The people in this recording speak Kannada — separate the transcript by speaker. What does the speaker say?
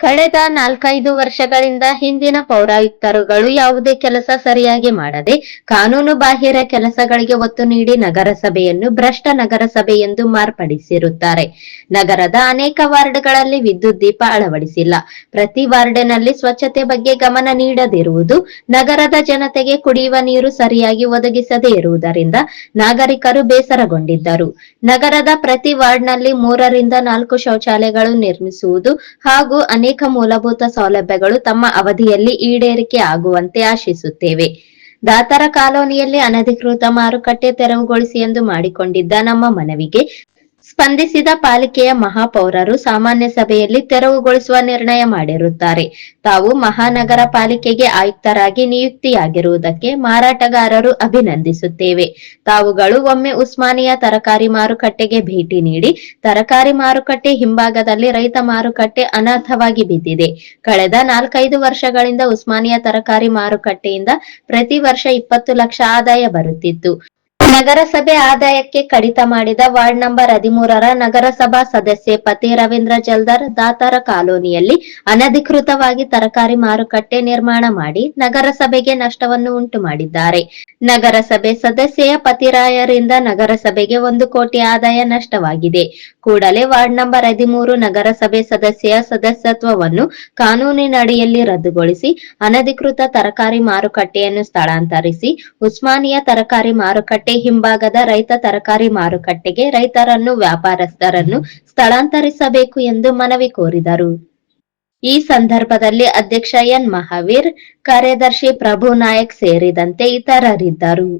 Speaker 1: ಕಳೆದ ನಾಲ್ಕೈದು ವರ್ಷಗಳಿಂದ ಹಿಂದಿನ ಪೌರಾಯುಕ್ತರುಗಳು ಯಾವುದೇ ಕೆಲಸ ಸರಿಯಾಗಿ ಮಾಡದೆ ಕಾನೂನು ಬಾಹಿರ ಕೆಲಸಗಳಿಗೆ ಒತ್ತು ನೀಡಿ ನಗರಸಭೆಯನ್ನು ಭ್ರಷ್ಟ ನಗರಸಭೆ ಎಂದು ಮಾರ್ಪಡಿಸಿರುತ್ತಾರೆ. ನಗರದ ಅನೇಕ ವಾರ್ಡ್ಗಳಲ್ಲಿ ವಿದ್ಯುತ್ ದೀಪ ಅಳವಡಿಸಿಲ್ಲ. ಪ್ರತಿ ವಾರ್ಡಿನಲ್ಲಿ ಸ್ವಚ್ಛತೆ ಬಗ್ಗೆ ಗಮನ ನೀಡದಿರುವುದು ನಗರದ ಜನತೆಗೆ ಕುಡಿಯುವ ನೀರು ಸರಿಯಾಗಿ ಒದಗಿಸದೇ ಇರುವುದರಿಂದ ನಾಗರಿಕರು ಬೇಸರಗೊಂಡಿದ್ದರು. ನಗರದ ಪ್ರತಿ ವಾರ್ಡ್ನಲ್ಲಿ ಮೂರರಿಂದ ನಾಲ್ಕು ಶೌಚಾಲಯಗಳು ನಿರ್ಮಿಸುವುದು ಹಾಗೂ ಅನೇಕ ಮೂಲಭೂತ ಸೌಲಭ್ಯಗಳು ತಮ್ಮ ಅವಧಿಯಲ್ಲಿ ಈಡೇರಿಕೆ ಆಗುವಂತೆ ಆಶಿಸುತ್ತೇವೆ. ದಾತರ ಕಾಲೋನಿಯಲ್ಲಿ ಅನಧಿಕೃತ ಮಾರುಕಟ್ಟೆ ತೆರವುಗೊಳಿಸಿ ಎಂದು ಮಾಡಿಕೊಂಡಿದ್ದ ನಮ್ಮ ಮನವಿಗೆ ಸ್ಪಂದಿಸಿದ ಪಾಲಿಕೆಯ ಮಹಾಪೌರರು ಸಾಮಾನ್ಯ ಸಭೆಯಲ್ಲಿ ತೆರವುಗೊಳಿಸುವ ನಿರ್ಣಯ ಮಾಡಿರುತ್ತಾರೆ. ತಾವು ಮಹಾನಗರ ಪಾಲಿಕೆಗೆ ಆಯುಕ್ತರಾಗಿ ನಿಯುಕ್ತಿಯಾಗಿರುವುದಕ್ಕೆ ಮಾರಾಟಗಾರರು ಅಭಿನಂದಿಸುತ್ತೇವೆ. ತಾವುಗಳು ಒಮ್ಮೆ ಉಸ್ಮಾನಿಯಾ ತರಕಾರಿ ಮಾರುಕಟ್ಟೆಗೆ ಭೇಟಿ ನೀಡಿ, ತರಕಾರಿ ಮಾರುಕಟ್ಟೆ ಹಿಂಭಾಗದಲ್ಲಿ ರೈತ ಮಾರುಕಟ್ಟೆ ಅನಾಥವಾಗಿ ಬಿದ್ದಿದೆ. ಕಳೆದ ನಾಲ್ಕೈದು ವರ್ಷಗಳಿಂದ ಉಸ್ಮಾನಿಯಾ ತರಕಾರಿ ಮಾರುಕಟ್ಟೆಯಿಂದ ಪ್ರತಿ ವರ್ಷ ಇಪ್ಪತ್ತು ಲಕ್ಷ ಆದಾಯ ಬರುತ್ತಿತ್ತು. ನಗರಸಭೆ ಆದಾಯಕ್ಕೆ ಕಡಿತ ಮಾಡಿದ ವಾರ್ಡ್ ನಂಬರ್ ಹದಿಮೂರರ ನಗರಸಭಾ ಸದಸ್ಯೆ ಪತಿ ರವೀಂದ್ರ ಜಲ್ದರ್ ದಾತಾರ ಕಾಲೋನಿಯಲ್ಲಿ ಅನಧಿಕೃತವಾಗಿ ತರಕಾರಿ ಮಾರುಕಟ್ಟೆ ನಿರ್ಮಾಣ ಮಾಡಿ ನಗರಸಭೆಗೆ ನಷ್ಟವನ್ನು ಉಂಟು ಮಾಡಿದ್ದಾರೆ. ನಗರಸಭೆ ಸದಸ್ಯೆಯ ಪತಿರಾಯರಿಂದ ನಗರಸಭೆಗೆ ಒಂದು ಕೋಟಿ ಆದಾಯ ನಷ್ಟವಾಗಿದೆ. ಕೂಡಲೇ ವಾರ್ಡ್ ನಂಬರ್ ಹದಿಮೂರು ನಗರಸಭೆ ಸದಸ್ಯೆಯ ಸದಸ್ಯತ್ವವನ್ನು ಕಾನೂನಿನಡಿಯಲ್ಲಿ ರದ್ದುಗೊಳಿಸಿ ಅನಧಿಕೃತ ತರಕಾರಿ ಮಾರುಕಟ್ಟೆಯನ್ನು ಸ್ಥಳಾಂತರಿಸಿ ಉಸ್ಮಾನಿಯಾ ತರಕಾರಿ ಮಾರುಕಟ್ಟೆ ಹಿಂಭಾಗದ ರೈತ ತರಕಾರಿ ಮಾರುಕಟ್ಟೆಗೆ ರೈತರನ್ನು, ವ್ಯಾಪಾರಸ್ಥರನ್ನು ಸ್ಥಳಾಂತರಿಸಬೇಕು ಎಂದು ಮನವಿ ಕೋರಿದರು. ಈ ಸಂದರ್ಭದಲ್ಲಿ ಅಧ್ಯಕ್ಷ ಎನ್. ಮಹಾವೀರ್, ಕಾರ್ಯದರ್ಶಿ ಪ್ರಭು ನಾಯಕ್ ಸೇರಿದಂತೆ ಇತರರಿದ್ದರು.